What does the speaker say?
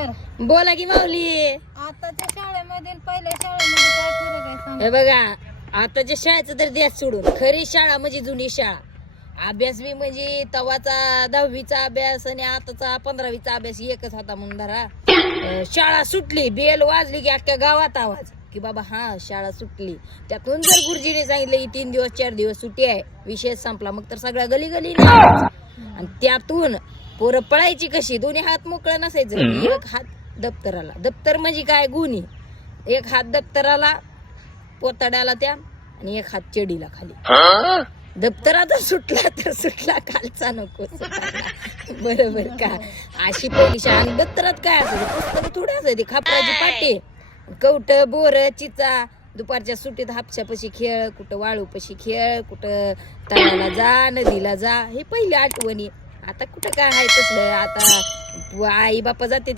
Master बोला की माऊली. आताच्या शाळेमधील पहिल्या शाळेमध्ये काय फरक आहे सांग. हे बघा आताच्या शाळेचं तर द्या सोडून, खरी शाळा म्हणजे जुनी शाळा. अभ्यास बी म्हणजे तवाचा 10वीचा अभ्यास आणि आताचा 15वीचा अभ्यास एकच होता म्हणून धरा. शाळा सुटली, बेल वाजली की अख्ख्या गावात आवाज की बाबा हा शाळा सुटली. त्यातून जर गुरुजीने सांगितलं 3 दिवस 4 दिवस सुट्टी आहे, विषय संपला, मग तर सगळ्या गली गली आणि त्यातून पोरं पळायची कशी. दोन्ही हात मोकळं नसायचं, एक हात दप्तराला. दप्तर म्हणजे काय गुन्हे, एक हात दप्तराला पोताड्याला त्या आणि एक हात चेडीला खाली. दप्तराचा सुटला तर सुटला, खालचा नको सुटायला. बरोबर का. अशी पहिली शाळा. आणि दप्तरात काय असायचं, पुस्तकं थोडी असायची, खापराची पाटे, कवट बोर चिचा. दुपारच्या सुट्टीत हापशापाशी खेळ, कुठं वाळूपाशी खेळ, कुठं तळ्याला जा, नदीला जा. हे पहिली आठवणी. आता कुठं काय आहे तसलं. आता आई बापा जाते